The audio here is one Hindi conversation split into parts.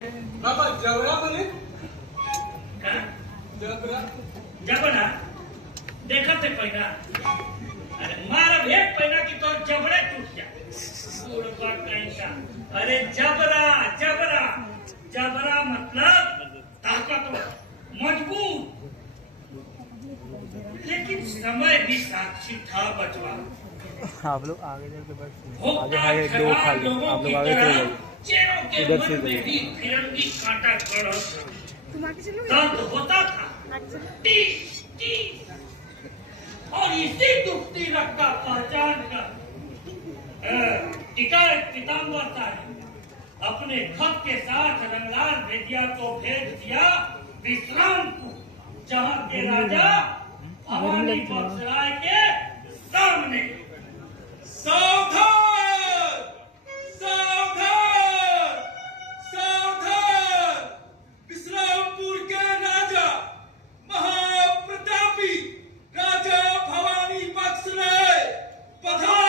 बाबा जबरा बने का जबरा जबरा देखा थे पहिना अरे मारा भेद पहिना की तो जबड़े टूट जाए उड़पा कहीं का अरे जबरा जबरा जबरा मतलब ताकतवर मजबूत लेकिन समय भी साक्षी था बचवा। आप लोग आगे चल के बस होता आगे दो खराब खाली लोगों आप की लोग आगे चले तरह जाइए चेहरों के उधर मन से में भी फिरंगी कांटा गढ़ तुम आगे चलोगे? दर्द होता था आगे चलो। टीस टीस और इसी दुखती रखता पहचान कर टिका एक पीताम्बर साहब अपने खत के साथ रंगलाल भेदिया को भेज दिया विश्राम को, जहाँ के राजा भवानी बख्शराय के सामने। सावधान सावधान सावधान विश्रामपुर के राजा महाप्रतापी राजा भवानी बख्शराय पधारे।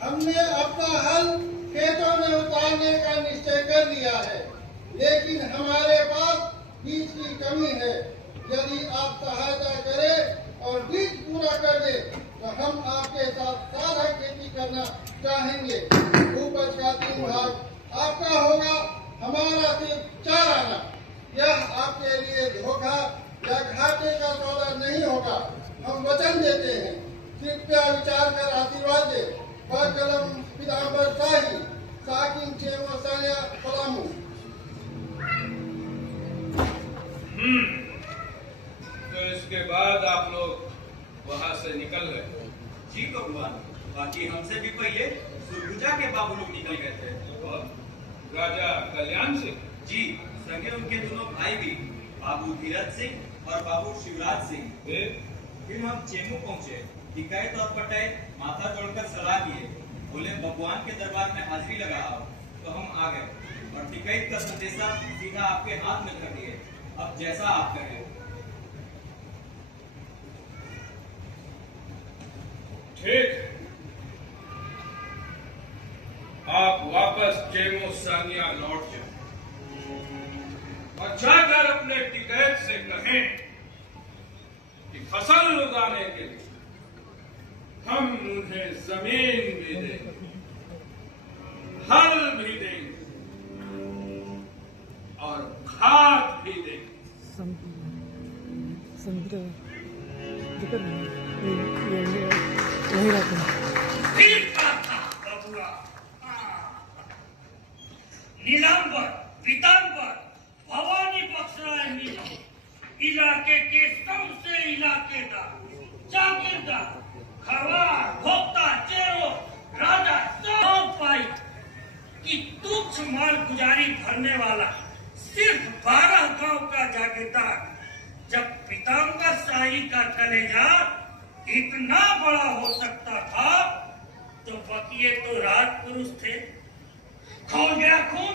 हमने अपना हल खेतों में उतारने का निश्चय कर लिया है, लेकिन हमारे पास बीज की कमी है। यदि आप सहायता करें और बीज पूरा कर दे तो हम आपके साथ साझा खेती करना चाहेंगे। उपज का 3 भाग आपका होगा, हमारा सिर्फ 4 आना। यह आपके लिए धोखा या घाटे का सौदा नहीं होगा, हम वचन देते हैं। कृपया विचार कर आशीर्वाद दे। कलम पीताम्बर शाही साकिन चेमो साया पलामू। तो इसके बाद आप लोग वहाँ से निकल गए। जी भगवान, बाकी हमसे भी पहले सुरगुजा के बाबू लोग निकल गए थे। और राजा कल्याण सिंह जी, संगे उनके दोनों भाई भी, बाबू धीरज सिंह और बाबू शिवराज सिंह। फिर हम चेमू पहुँचे। टिकैत और पटैत माथा जोड़कर सलाह किए, बोले भगवान के दरबार में हाजिरी लगा आओ। तो हम आ गए और टिकैत का संदेशा सीधा आपके हाथ में कर दिए। अब जैसा आप कहें। ठीक, आप वापस चेमो सानिया लौट जाओ और जाकर अपने टिकैत से कहें कि फसल उगाने के लिए हम उन्हें जमीन भी देंगे, हल भी देंगे और खाद भी देंगे। समुद्र जिक्र वही रहते हैं। फिर का था बबुआ नीलांबर पीताम्बर भवानी बख्शराय मीना इलाके के सबसे इलाकेदार जागीरदार खरवार भोक्ता चेरो राजा सब पाई कि तुच्छ माल गुजारी भरने वाला सिर्फ 12 गांव का जागीरदार जब पीताम्बर शाही का कलेजा इतना बड़ा हो सकता था तो बकिए तो राजपुरुष थे। खोल गया खून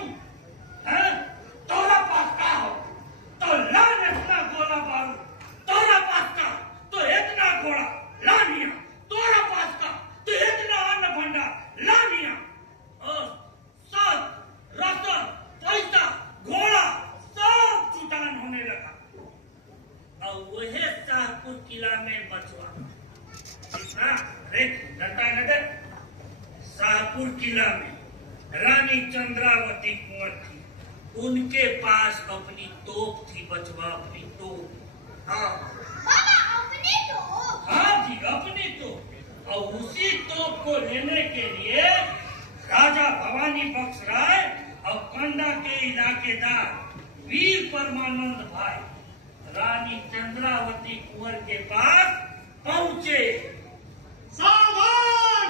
है? तोरा पास का हो तो लान इतना गोला बारूद, तोरा पास का तो इतना घोड़ा ला लिया, तोरा पास का तो इतना अन्न भंडार ला लिया। और सब रसद पैसा घोड़ा सब जुटान होने लगा और वही शाहपुर किला में बचवा नगर शाहपुर किला में रानी चंद्रावती कुंवर थी। उनके पास अपनी तोप थी बचवा, अपनी तोप। हाँ अपनी तो? हाँ जी, अपनी तोप। और उसी तोप को लेने के लिए राजा भवानी बख्शराय और कंडा के इलाकेदार वीर परमानंद भाई रानी चंद्रावती कुंवर के पास पहुंचे। सावधान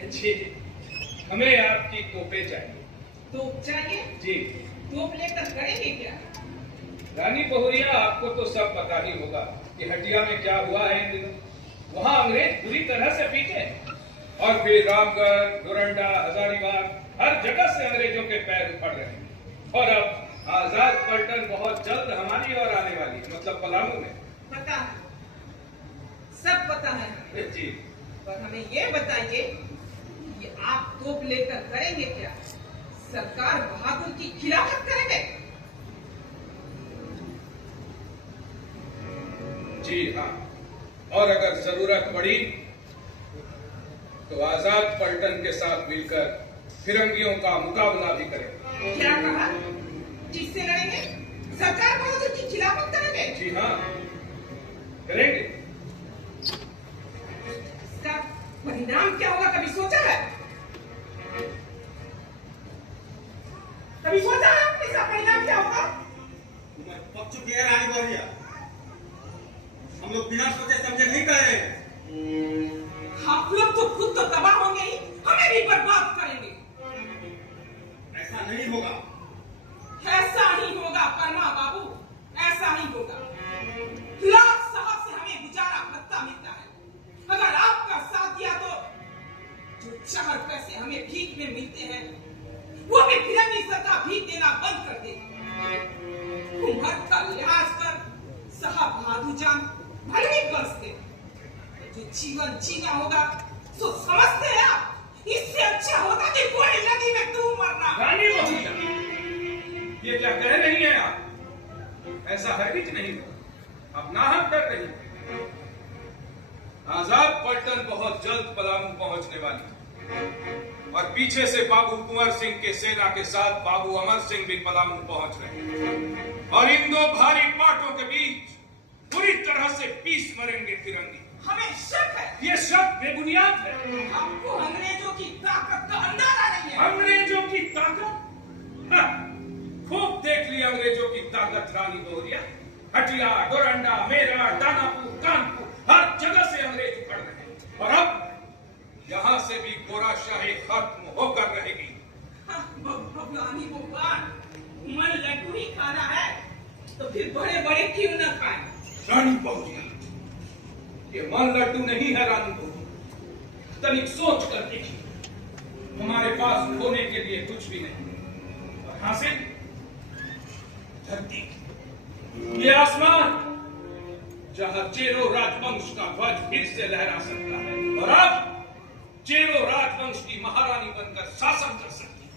जी, हमें आपकी तोपें चाहिए। तोप चाहिए? जी तोप लेकर करेंगे क्या? रानी बहुरिया, आपको तो सब पता ही होगा कि हटिया में क्या हुआ है इन दिनों। वहां अंग्रेज बुरी तरह से पीटे और फिर रामगढ़, डोरंडा, हजारीबाग हर जगह से अंग्रेजों के पैर उखड़ रहे हैं। और अब आजाद पलटन बहुत जल्द हमारी ओर आने वाली है, मतलब पलामू में। पता है, सब पता है, जी पर हमें ये बताइए कि आप तोप लेकर करेंगे क्या? सरकार बहादुर की खिलाफत करेंगे? जी हाँ, और अगर जरूरत पड़ी तो आजाद पलटन के साथ मिलकर फिरंगियों का मुकाबला भी करेंगे। क्या कहा? किससे लड़ेंगे? सरकार बहादुर की खिलाफत करेंगे? जी हाँ, करेंगे। इसका परिणाम क्या होगा, कभी सोचा है? कभी सोचा है आपने इसका परिणाम क्या होगा? तुम्हें पक चुकी है रानी बहुरिया। हम लोग बिना सोचे समझे नहीं कर रहे हैं। आप लोग तो खुद तो तबाह होंगे ही, हमें भी बर्बाद करेंगे। ऐसा नहीं होगा। ऐसा ही होगा परमा बाबू, ऐसा ही होगा। लाख साहब से हमें गुजारा भत्ता मिलता है। अगर आपका साथ दिया तो जो 4 पैसे हमें भीख में मिलते हैं वो भी फिरंगी सरकार भीख देना बंद कर दे। उम्र का लिहाज कर साहब बहादुर जान भले ही बरसते, जो जीवन जीना होगा तो समझते हैं आप, इससे अच्छा होता कि कोई नदी में डूब मरना। रानी बहुरिया, ये क्या कह रही हैं आप? ऐसा हरगिज नहीं होगा, आप नाहक कर रही हैं। आजाद पलटन बहुत जल्द पलामू पहुंचने वाली है और पीछे से बाबू कुंवर सिंह के सेना के साथ बाबू अमर सिंह भी पलामू पहुंच रहे हैं और इन दो भारी पाटों के बीच पूरी तरह से पीस मरेंगे फिरंगी। हमें शक है, ये शक बेबुनियाद है। आपको अंग्रेजों की ताकत का अंदाजा नहीं है। अंग्रेजों की ताकत? हाँ, खूब देख ली अंग्रेजों की ताकत रानी बहुरिया। हटिया, डोरंडा, मेरठ, दानापुर, कानपुर हर जगह से अंग्रेज उखड़ रहे हैं और अब यहाँ से भी गोराशाही खत्म होकर रहेगी। हाँ, भगवानी भगवान, मन लड्डू ही खाना है तो फिर बड़े बड़े क्यों न खाएं? रानी बहुरिया, ये मन लड्डू नहीं है रानी बहुरिया। तनिक सोच कर देखिए, हमारे पास खोने के लिए कुछ भी नहीं और हासिल धरती, ये आसमान जहां चेरो राजवंश का ध्वज फिर से लहरा सकता है और अब चेरो राजवंश की महारानी बनकर शासन कर सकती है।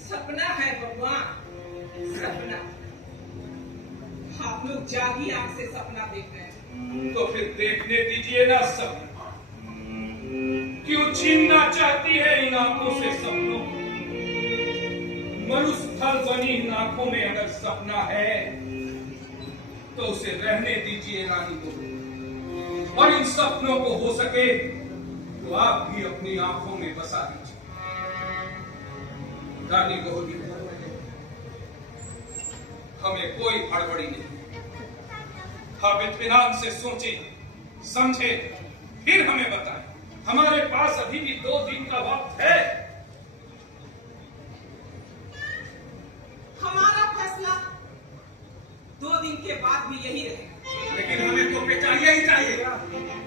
सपना है भगवान, सपना। आप लोग जागी आंख से सपना देख रहे हैं तो फिर देखने दीजिए ना सपना। क्यों छीनना चाहती है इन आंखों से सपनों को? मरुस्थल बनी इन आंखों में अगर सपना है तो उसे रहने दीजिए रानी को, और इन सपनों को हो सके तो आप भी अपनी आंखों में बसा दीजिए। रानी बहुरिया, हमें कोई हड़बड़ी नहीं। आप इत्मीनान से सोचे समझे फिर हमें बताएं। हमारे पास अभी भी 2 दिन का वक्त है। हमारा फैसला 2 दिन के बाद भी यही रहेगा। लेकिन हमें तोपें चाहिए ही चाहिए,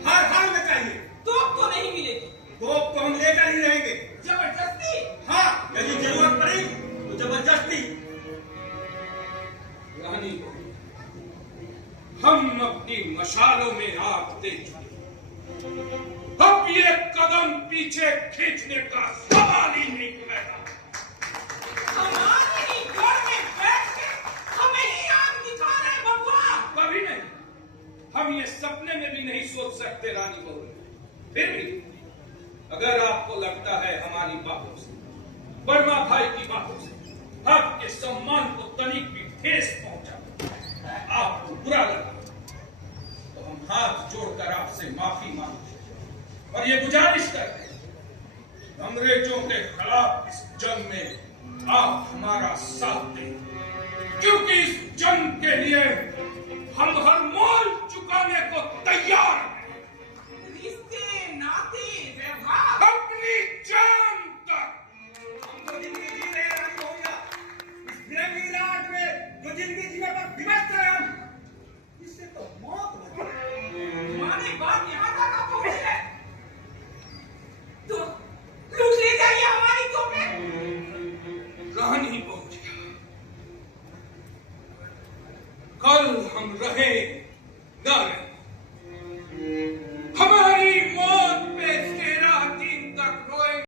हर हाल में चाहिए। तोप तो नहीं मिलेगी। तोप तो हम लेकर ही रहेंगे। जबरदस्ती? हाँ, यदि जरूरत पड़ी तो जबरदस्ती। रानी को हम अपनी मशालों में आग दे चुके, अब ये कदम पीछे खींचने का सवाल ही नहीं पैदा। हमारी ही गोद में बैठ के हमें ही आग दिखा रहे भगवान। कभी नहीं, हम ये सपने में भी नहीं सोच सकते रानी बहुरिया। फिर भी अगर आपको लगता है हमारी बातों से, वर्मा भाई की बातों से आपके सम्मान को तनिक भी ठेस पहुंचा, आपको बुरा लगा, तो हम हाथ जोड़कर आपसे माफी मांगते और ये गुजारिश करते हैं, अंग्रेजों के खिलाफ इस जंग में आप हमारा साथ दें, क्योंकि इस जंग के लिए हम हर मोल चुकाने को तैयार हैं।